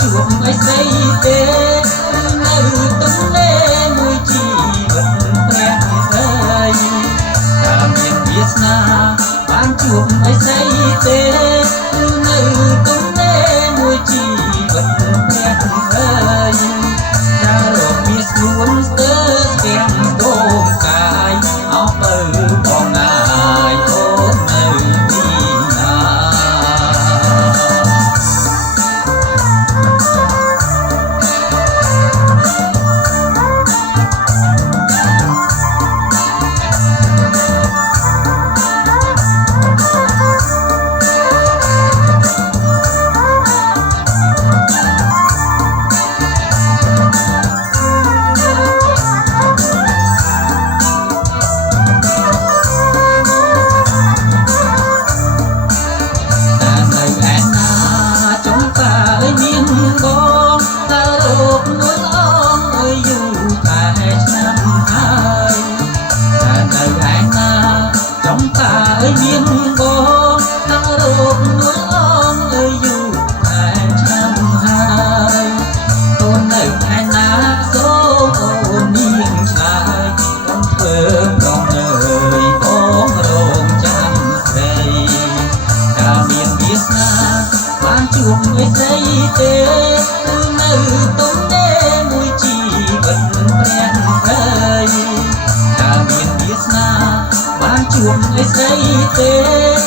ជួបអីស្អីទេនៅទំនេរមួយជីវិតព្រះអើយថាមានវាសនាបានជួបអីស្អីទេនៅទំនេរមួយជីវិតព្រះអើយចារកមានស្នួនស្ទើរស្គាំងដូងកាយអោបើបងណាយអូននៅទីណាមានបងតារោគនួនអងអើយយូរតែឆ្នាំហើយអូននៅឯណាសូមអូននាងឆ្លើយកុំធ្វើប្រងអើយបងរងចាំស្រីកាលមានវាសនាបានជួបអីស្អីទេនៅទំនេរមួយជីវិតព្រះអើយកាលមានវាសនាបានជួបអីស្អីទេ